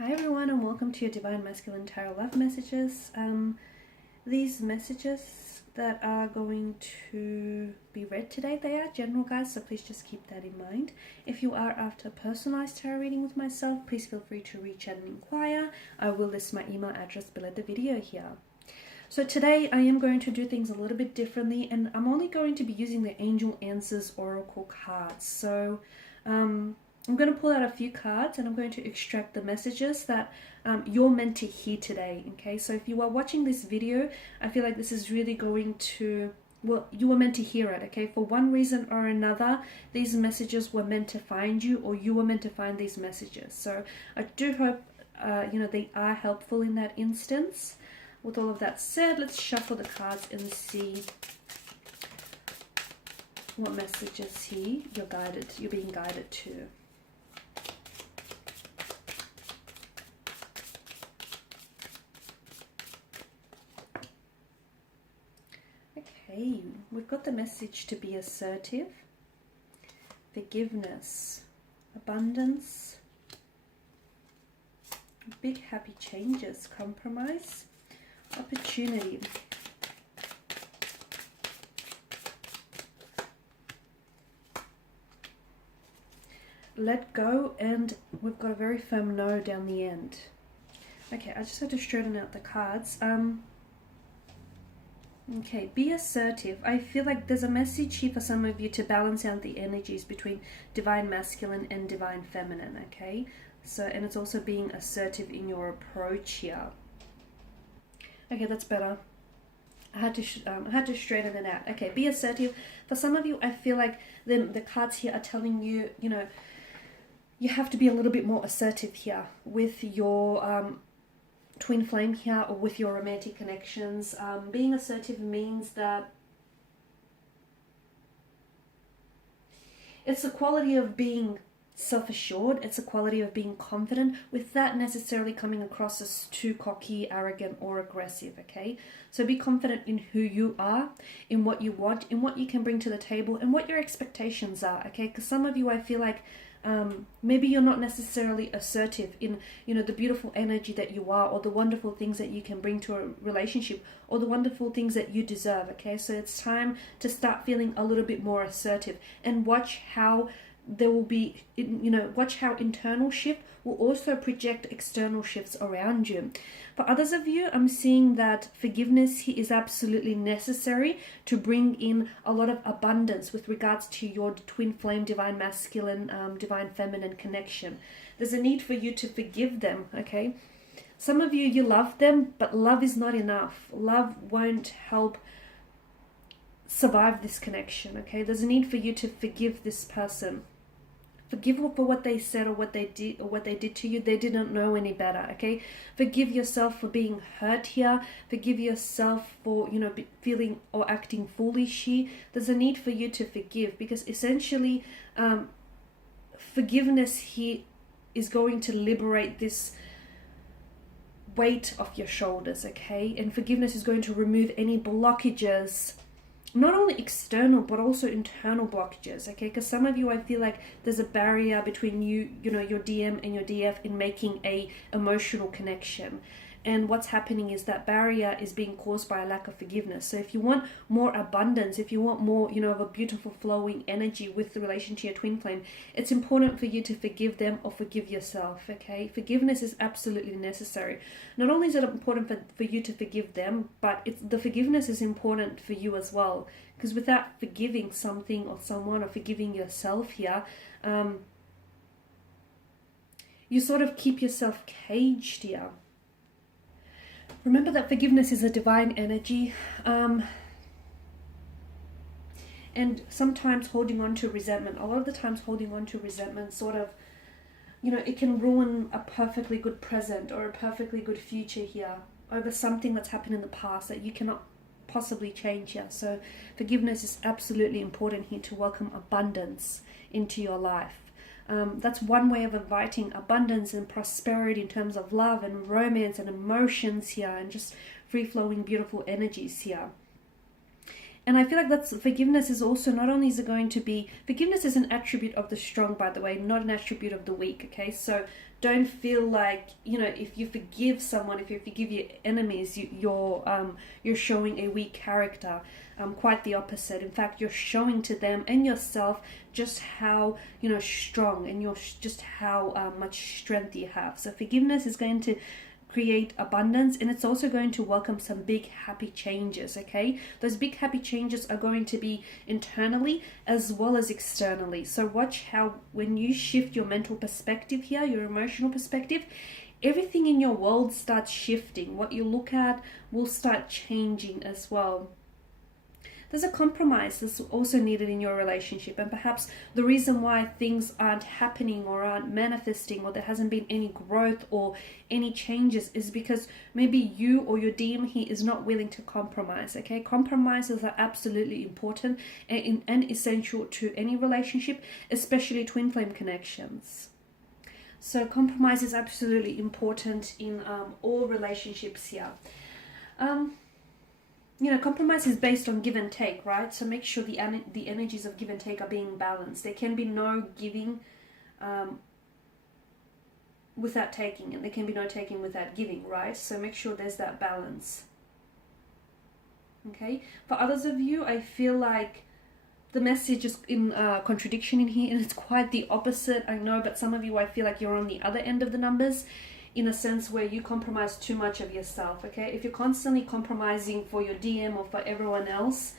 Hi everyone and welcome to your Divine Masculine Tarot Love Messages. These messages that are going to be read today, they are general guys, so please just keep that in mind. If you are after a personalized tarot reading with myself, please feel free to reach out and inquire. I will list my email address below the video here. So today I am going to do things a little bit differently, and I'm only going to be using the Angel Answers Oracle cards. So I'm going to pull out a few cards and I'm going to extract the messages that you're meant to hear today, okay? So if you are watching this video, I feel like this is really going to, well, you were meant to hear it, okay? For one reason or another, these messages were meant to find you, or you were meant to find these messages. So I do hope, they are helpful in that instance. With all of that said, let's shuffle the cards and see what messages here you're being guided to. Okay, we've got the message to be assertive, forgiveness, abundance, big happy changes, compromise, opportunity. Let go, and we've got a very firm no down the end. Okay, I just had to straighten out the cards. Okay, be assertive. I feel like there's a message here for some of you to balance out the energies between divine masculine and divine feminine, okay? So, and it's also being assertive in your approach here. Okay, that's better. I had to straighten it out. Okay, be assertive. For some of you, I feel like the cards here are telling you, you have to be a little bit more assertive here with your twin flame here, or with your romantic connections. Being assertive means that it's the quality of being self-assured, it's a quality of being confident, without necessarily coming across as too cocky, arrogant, or aggressive, okay? So be confident in who you are, in what you want, in what you can bring to the table, and what your expectations are, okay? Because some of you, I feel like, maybe you're not necessarily assertive in, the beautiful energy that you are, or the wonderful things that you can bring to a relationship, or the wonderful things that you deserve, okay? So it's time to start feeling a little bit more assertive, and watch how there will be, watch how internal shift will also project external shifts around you. For others of you, I'm seeing that forgiveness here is absolutely necessary to bring in a lot of abundance with regards to your twin flame, divine masculine, divine feminine connection. There's a need for you to forgive them, okay? Some of you love them, but love is not enough. Love won't help survive this connection, okay? There's a need for you to forgive this person. Forgive them for what they said or what they did to you. They didn't know any better, okay? Forgive yourself for being hurt here. Forgive yourself for, feeling or acting foolish here. There's a need for you to forgive, because essentially forgiveness here is going to liberate this weight off your shoulders, okay? And forgiveness is going to remove any blockages, not only external but also internal blockages, okay? Because some of you, I feel like there's a barrier between you, your DM and your DF in making a emotional connection. And what's happening is that barrier is being caused by a lack of forgiveness. So if you want more abundance, if you want more, of a beautiful flowing energy with the relation to your twin flame, it's important for you to forgive them or forgive yourself, okay? Forgiveness is absolutely necessary. Not only is it important for you to forgive them, but the forgiveness is important for you as well. Because without forgiving something or someone, or forgiving yourself here, you sort of keep yourself caged here. Remember that forgiveness is a divine energy, and sometimes holding on to resentment, a lot of the times holding on to resentment sort of, it can ruin a perfectly good present or a perfectly good future here over something that's happened in the past that you cannot possibly change here. So forgiveness is absolutely important here to welcome abundance into your life. That's one way of inviting abundance and prosperity in terms of love and romance and emotions here, and just free-flowing beautiful energies here. And I feel like forgiveness is also, not only is it going to be, forgiveness is an attribute of the strong, by the way, not an attribute of the weak, okay? So don't feel like, if you forgive someone, if you forgive your enemies, you're showing a weak character. Quite the opposite. In fact, you're showing to them and yourself just how strong, and just how much strength you have. So forgiveness is going to create abundance, and it's also going to welcome some big happy changes. Okay, those big happy changes are going to be internally as well as externally. So watch how, when you shift your mental perspective here, your emotional perspective, everything in your world starts shifting. What you look at will start changing as well. There's a compromise that's also needed in your relationship, and perhaps the reason why things aren't happening or aren't manifesting, or there hasn't been any growth or any changes, is because maybe you or your DM here is not willing to compromise. Okay, compromises are absolutely important and essential to any relationship, especially twin flame connections. So compromise is absolutely important in all relationships here. Compromise is based on give and take, right? So make sure the energies of give and take are being balanced. There can be no giving without taking, and there can be no taking without giving, right? So make sure there's that balance. Okay? For others of you, I feel like the message is in contradiction in here, and it's quite the opposite, I know, but some of you, I feel like you're on the other end of the numbers, in a sense where you compromise too much of yourself. Okay, if you're constantly compromising for your DM or for everyone else,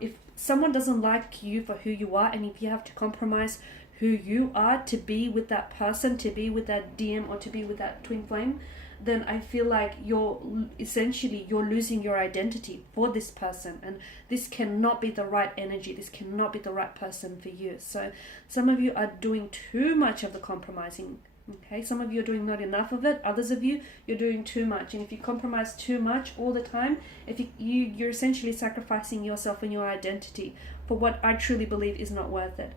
if someone doesn't like you for who you are, and if you have to compromise who you are to be with that person, to be with that DM, or to be with that twin flame, then I feel like you're losing your identity for this person, and this cannot be the right energy. This cannot be the right person for you. So some of you are doing too much of the compromising. Okay, some of you are doing not enough of it. Others of you, you're doing too much. And if you compromise too much all the time, if you're essentially sacrificing yourself and your identity for what I truly believe is not worth it.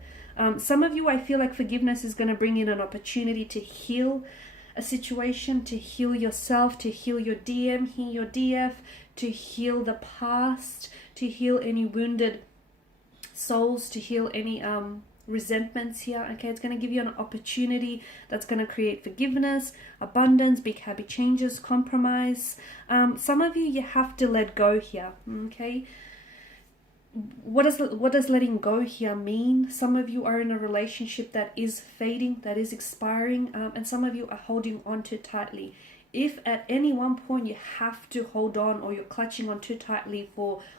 Some of you, I feel like forgiveness is going to bring in an opportunity to heal a situation, to heal yourself, to heal your DM, heal your DF, to heal the past, to heal any wounded souls, to heal any resentments here. Okay, it's going to give you an opportunity that's going to create forgiveness, abundance, big happy changes, compromise. Some of you have to let go here. Okay, what does letting go here mean? Some of you are in a relationship that is fading, that is expiring, and some of you are holding on too tightly. If at any one point you have to hold on, or you're clutching on too tightly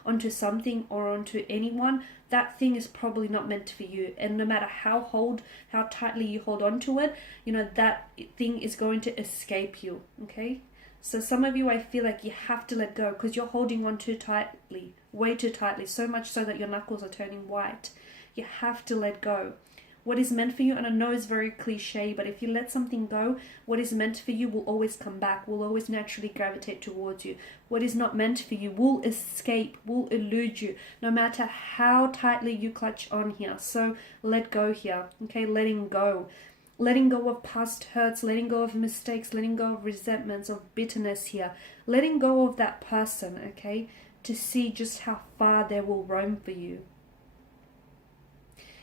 onto something or onto anyone, that thing is probably not meant for you. And no matter how tightly you hold on to it, that thing is going to escape you. Okay, so some of you, I feel like you have to let go because you're holding on too tightly, way too tightly, so much so that your knuckles are turning white. You have to let go. What is meant for you, and I know it's very cliche, but if you let something go, what is meant for you will always come back, will always naturally gravitate towards you. What is not meant for you will escape, will elude you, no matter how tightly you clutch on here. So let go here, okay? Letting go. Letting go of past hurts, letting go of mistakes, letting go of resentments, of bitterness here. Letting go of that person, okay? To see just how far they will roam for you.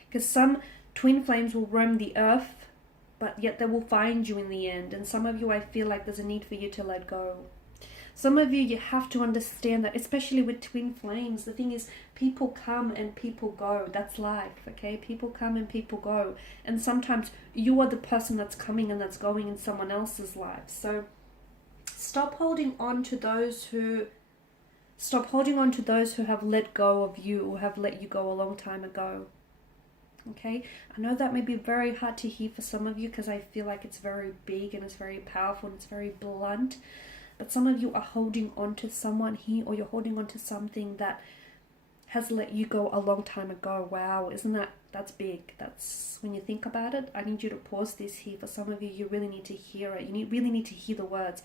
Because some twin flames will roam the earth, but yet they will find you in the end. And some of you, I feel like there's a need for you to let go. Some of you, you have to understand that, especially with twin flames, the thing is, people come and people go. That's life, okay? People come and people go. And sometimes you are the person that's coming and that's going in someone else's life. So stop holding on to those who have let go of you, or have let you go a long time ago. Okay, I know that may be very hard to hear for some of you, because I feel like it's very big and it's very powerful and it's very blunt. But some of you are holding on to someone here, or you're holding on to something that has let you go a long time ago. Wow, that's big. That's, when you think about it, I need you to pause this here. For some of you, you really need to hear it. You really need to hear the words.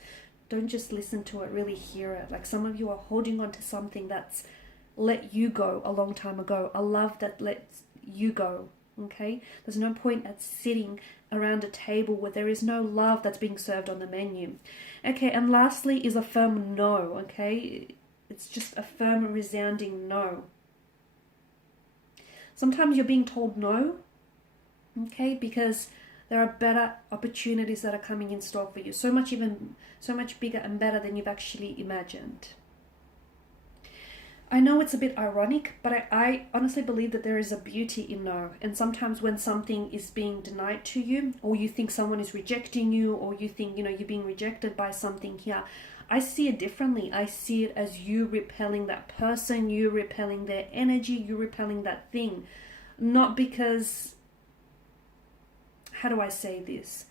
Don't just listen to it, really hear it. Like, some of you are holding on to something that's let you go a long time ago. A love that lets you go. Okay, there's no point at sitting around a table where there is no love that's being served on the menu. Okay, and lastly is a firm no. Okay, it's just a firm, resounding no. Sometimes you're being told no, okay, because There are better opportunities that are coming in store for you. So much bigger and better than you've actually imagined. I know it's a bit ironic, but I honestly believe that there is a beauty in no. And sometimes when something is being denied to you, or you think someone is rejecting you, or you think, you're being rejected by something here, I see it differently. I see it as you repelling that person, you repelling their energy, you repelling that thing. Not because, how do I say this?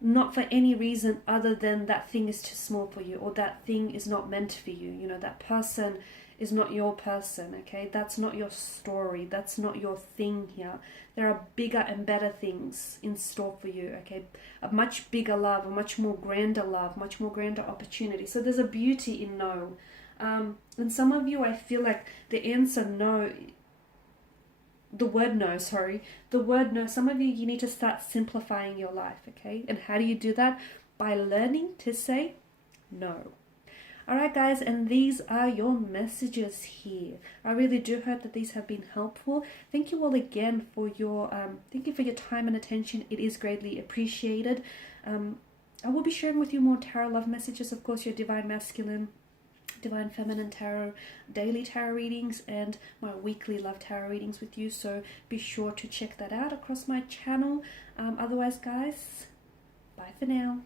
Not for any reason other than that thing is too small for you, or that thing is not meant for you. That person is not your person, okay? That's not your story. That's not your thing here. There are bigger and better things in store for you, okay? A much bigger love, a much more grander love, much more grander opportunity. So there's a beauty in no. And some of you, I feel like the answer no, the word no, some of you need to start simplifying your life, okay? And how do you do that? By learning to say no. Alright guys, and these are your messages here. I really do hope that these have been helpful. Thank you all again for your time and attention. It is greatly appreciated. I will be sharing with you more tarot love messages, of course, your divine masculine, divine feminine tarot, daily tarot readings, and my weekly love tarot readings with you. So be sure to check that out across my channel. Otherwise guys, bye for now.